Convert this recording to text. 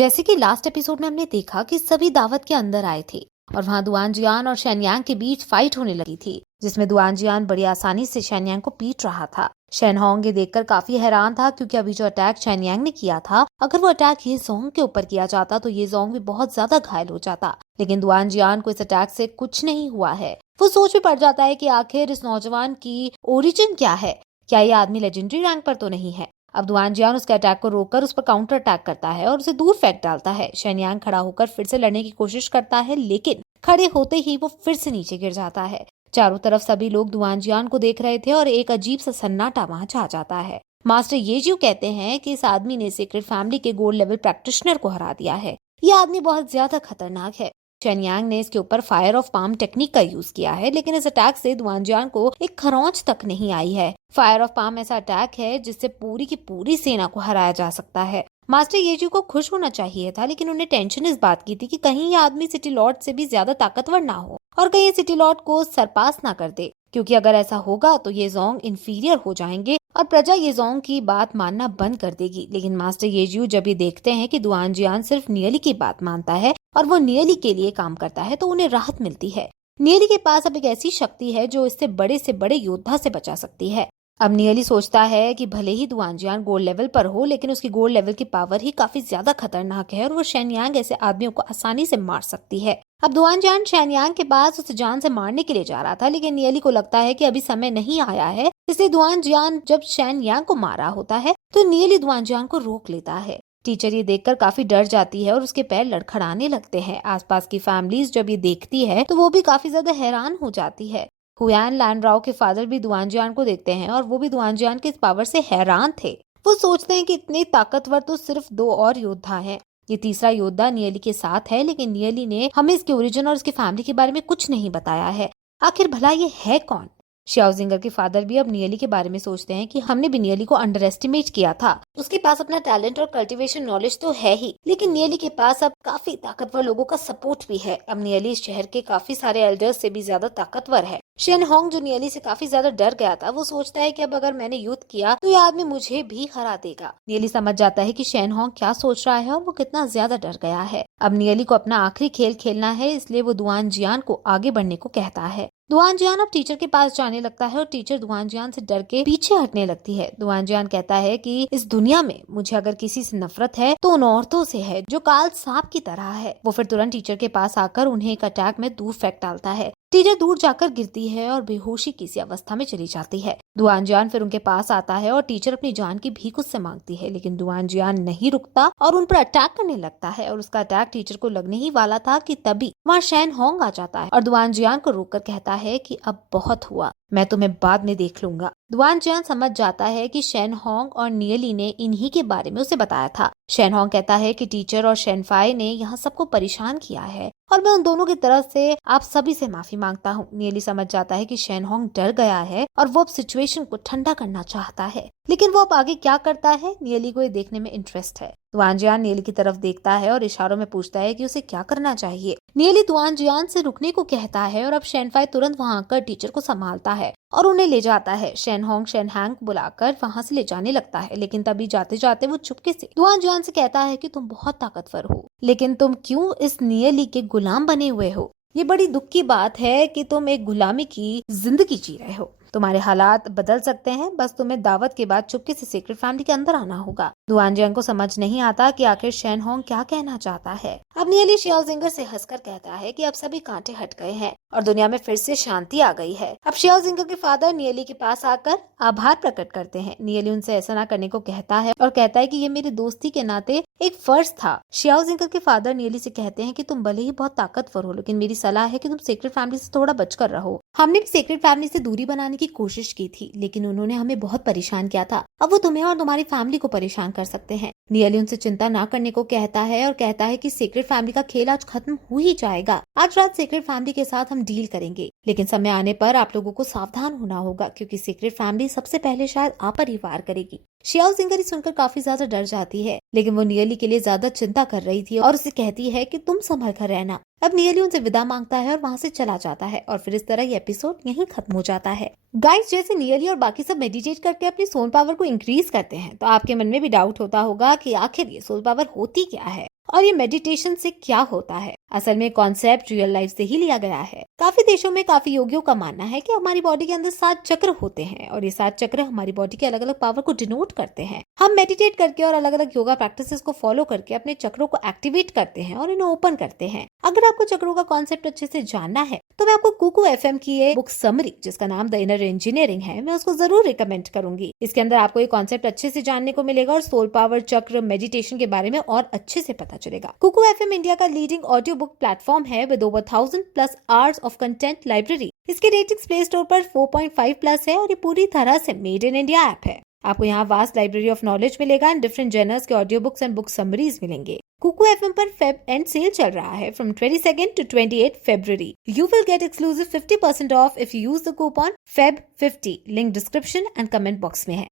जैसे कि last episode में हमने देखा कि सभी दावत के अंदर आए थे और वहां दुआन जियान और शेनयांग के बीच फाइट होने लगी थी, जिसमें दुआन जियान बड़ी आसानी से शेनयांग को पीट रहा था। शेनहोंग ये देखकर काफी हैरान था क्योंकि अभी जो अटैक शेनयांग ने किया था, अगर वो अटैक ये जोंग के ऊपर किया जाता तो ये जोंग भी बहुत ज्यादा घायल हो जाता। लेकिन दुआन जियान को इस अटैक से कुछ नहीं हुआ है। वो सोच में पड़ जाता है कि आखिर इस नौजवान की ओरिजिन क्या है, क्या ये आदमी लेजेंडरी रैंक पर तो नहीं है। अब दुआन जियान उसके अटैक को रोककर उस पर काउंटर अटैक करता है और उसे दूर फेंक डालता है। शेनयांग खड़ा होकर फिर से लड़ने की कोशिश करता है, लेकिन खड़े होते ही वो फिर से नीचे गिर जाता है। चारों तरफ सभी लोग दुआन जियान को देख रहे थे और एक अजीब सा सन्नाटा वहां छा जाता है। मास्टर येजियो कहते हैं कि इस आदमी ने सीक्रेट फैमिली के गोल्ड लेवल प्रैक्टिशनर को हरा दिया है। ये आदमी बहुत ज्यादा खतरनाक है। शेनयांग ने इसके ऊपर फायर ऑफ पाम टेक्निक का यूज किया है, लेकिन इस अटैक से दुआन जियान को एक खरोंच तक नहीं आई है। फायर ऑफ पाम ऐसा अटैक है जिससे पूरी की पूरी सेना को हराया जा सकता है। मास्टर येजू को खुश होना चाहिए था, लेकिन उन्हें टेंशन इस बात की थी कि कहीं ये आदमी सिटी लॉर्ड से भी ज्यादा ताकतवर ना हो और कहीं सिटी लॉर्ड को सरपास ना कर दे, क्योंकि अगर ऐसा होगा तो ये जोंग इंफीरियर हो जाएंगे और प्रजा ये जोंग की बात मानना बंद कर देगी। लेकिन मास्टर येजू जब ये देखते हैं कि दुआन जियान सिर्फ नियली की बात मानता है और वो नियली के लिए काम करता है, तो उन्हें राहत मिलती है। नियली के पास अब एक ऐसी शक्ति है जो इससे बड़े योद्धा से बचा सकती है। अब नियली सोचता है कि भले ही दुआन जियान गोल्ड लेवल पर हो, लेकिन उसकी गोल्ड लेवल की पावर ही काफी ज्यादा खतरनाक है और वो शेनयांग ऐसे आदमियों को आसानी से मार सकती है। अब दुआन जियान शेनयांग के पास उसे जान से मारने के लिए जा रहा था, लेकिन नियली को लगता है कि अभी समय नहीं आया है। इसलिए दुआन जियान जब शेनयांग को मारा होता है तो नियली दुआन जियान को रोक लेता है। टीचर ये देखकर काफी डर जाती है और उसके पैर लड़खड़ाने लगते हैं। आसपास की फैमिलीज जब ये देखती है तो वो भी काफी ज्यादा हैरान हो जाती है। हुयान लैंड्राओ के फादर भी दुआन जियान को देखते हैं और वो भी दुआन जियान के इस पावर से हैरान थे। वो सोचते हैं कि इतने ताकतवर तो सिर्फ दो और योद्धा हैं। ये तीसरा योद्धा नियली के साथ है, लेकिन नियली ने हमें इसके ओरिजिन और इसकी फैमिली के बारे में कुछ नहीं बताया है। आखिर भला ये है कौन? श्याओजिंगर के फादर भी अब नियली के बारे में सोचते हैं कि हमने भी नियली को अंडर एस्टिमेट किया था। उसके पास अपना टैलेंट और कल्टीवेशन नॉलेज तो है ही, लेकिन नियली के पास अब काफी ताकतवर लोगों का सपोर्ट भी है। अब नियली इस शहर के काफी सारे एल्डर्स से भी ज्यादा ताकतवर है। शेनहोंग जो नियली से काफी ज्यादा डर गया था, वो सोचता है कि अब अगर मैंने युद्ध किया तो ये आदमी मुझे भी हरा देगा। नियली समझ जाता है कि शेनहोंग क्या सोच रहा है और वो कितना ज्यादा डर गया है। अब नियली को अपना आखिरी खेल खेलना है, इसलिए वो दुआन जियान को आगे बढ़ने को कहता है। दुआन जियान अब टीचर के पास जाने लगता है और टीचर दुआन जियान से डर के पीछे हटने लगती है। दुआन जियान कहता है कि इस दुनिया में मुझे अगर किसी से नफरत है तो उन औरतों से है जो काल सांप की तरह है। वो फिर तुरंत टीचर के पास आकर उन्हें एक अटैक में दूर फेंक डालता है। टीचर दूर जाकर गिरती है और बेहोशी की सी अवस्था में चली जाती है। दुआन जियान फिर उनके पास आता है और टीचर अपनी जान की भीख उससे मांगती है, लेकिन दुआन जियान नहीं रुकता और उन पर अटैक करने लगता है और उसका अटैक टीचर को लगने ही वाला था कि तभी वहाँ शेनहोंग आ जाता है और दुआन जियान को रोककर कहता है कि अब बहुत हुआ, मैं तुम्हें बाद में देख लूंगा। दुआन जियान समझ जाता है कि शेनहोंग और नियली ने इन्हीं के बारे में उसे बताया था। शेनहोंग कहता है कि टीचर और शेनफाई ने यहाँ सबको परेशान किया है और मैं उन दोनों की तरफ से आप सभी से माफी मांगता हूँ। नियली समझ जाता है कि शेनहोंग डर गया है और वो अब सिचुएशन को ठंडा करना चाहता है, लेकिन वो अब आगे क्या करता है, नियली को ये देखने में इंटरेस्ट है। दुआन जियान नियली की तरफ देखता है और इशारों में पूछता है कि उसे क्या करना चाहिए। नियली दुआन जियान से रुकने को कहता है और अब शेनफाई तुरंत वहाँ आकर टीचर को संभालता है और उन्हें ले जाता है। शेनहोंग शेनहैंग बुलाकर वहाँ से ले जाने लगता है, लेकिन तभी जाते जाते वो चुपके से दुआन जियान से कहता है कि तुम बहुत ताकतवर हो, लेकिन तुम क्यों इस नियली के गुलाम बने हुए हो? ये बड़ी दुख की बात है कि तुम एक गुलामी की जिंदगी जी रहे हो। तुम्हारे हालात बदल सकते हैं, बस तुम्हें दावत के बाद चुपके से सीक्रेट फैमिली के अंदर आना होगा। दुआन जियान को समझ नहीं आता कि आखिर शेनहोंग क्या कहना चाहता है। अब नियली श्याओजिंगर से हंसकर कहता है कि अब सभी कांटे हट गए हैं और दुनिया में फिर से शांति आ गई है। अब श्याओजिंगर के फादर नियली के पास आकर आभार प्रकट करते हैं। नियली उनसे ऐसा ना करने को कहता है और कहता है कि ये मेरी दोस्ती के नाते एक फर्ज था। श्याओजिंगर के फादर नियली से कहते हैं कि तुम भले ही बहुत ताकतवर हो, लेकिन मेरी सलाह है कि तुम सीक्रेट फैमिली से थोड़ा बचकर रहो। हमने भी सीक्रेट फैमिली से दूरी बनाने की कोशिश की थी, लेकिन उन्होंने हमें बहुत परेशान किया था। अब वो तुम्हें और तुम्हारी फैमिली को परेशान कर सकते हैं। नियली उनसे चिंता ना करने को कहता है और कहता है कि सीक्रेट फैमिली का खेल आज खत्म हो ही जाएगा। आज रात सीक्रेट फैमिली के साथ हम डील करेंगे, लेकिन समय आने पर आप लोगों को सावधान होना होगा, क्योंकि सीक्रेट फैमिली सबसे पहले शायद आप पर ही वार करेगी। श्याओजिंगर सुनकर काफी ज्यादा डर जाती है, लेकिन वो नियली के लिए ज्यादा चिंता कर रही थी और उसे कहती है कि तुम संभल कर रहना। अब नियली उनसे विदा मांगता है और वहाँ से चला जाता है और फिर इस तरह ये एपिसोड यहीं खत्म हो जाता है। गाइस, जैसे नियली और बाकी सब मेडिटेट करके अपनी सोल पावर को इंक्रीज करते हैं, तो आपके मन में भी डाउट होता होगा कि आखिर ये सोल पावर होती क्या है और ये मेडिटेशन से क्या होता है। असल में कॉन्सेप्ट रियल लाइफ से ही लिया गया है। काफी देशों में काफी योगियों का मानना है कि हमारी बॉडी के अंदर 7 चक्र होते हैं और ये 7 चक्र हमारी बॉडी के अलग अलग पावर को डिनोट करते हैं। हम मेडिटेट करके और अलग अलग योगा प्रैक्टिसेस को फॉलो करके अपने चक्रों को एक्टिवेट करते हैं और इन्हें ओपन करते हैं। अगर आपको चक्रों का कॉन्सेप्ट अच्छे से जानना है तो मैं आपको कुकू एफएम की ये बुक समरी, जिसका नाम द इनर इंजीनियरिंग है, मैं उसको जरूर रिकमेंड करूंगी। इसके अंदर आपको ये कॉन्सेप्ट अच्छे से जानने को मिलेगा और सोल पावर, चक्र, मेडिटेशन के बारे में और अच्छे से पता चलेगा। कुकू एफएम इंडिया का लीडिंग ऑडियो बुक प्लेटफॉर्म है with over 1000+ hours of content library. इसकी रेटिंग्स प्ले स्टोर पर 4.5+ है और ये पूरी तरह से मेड इन इंडिया ऐप है। आपको यहाँ वास्ट लाइब्रेरी ऑफ नॉलेज मिलेगा एंड डिफरेंट जर्नल्स के audio books and book summaries मिलेंगे। कुकू एफएम पर फेब एंड सेल चल रहा है from 22 to 28 February. You will get exclusive 50% off if you use the coupon FEB50. Link description and comment box में है।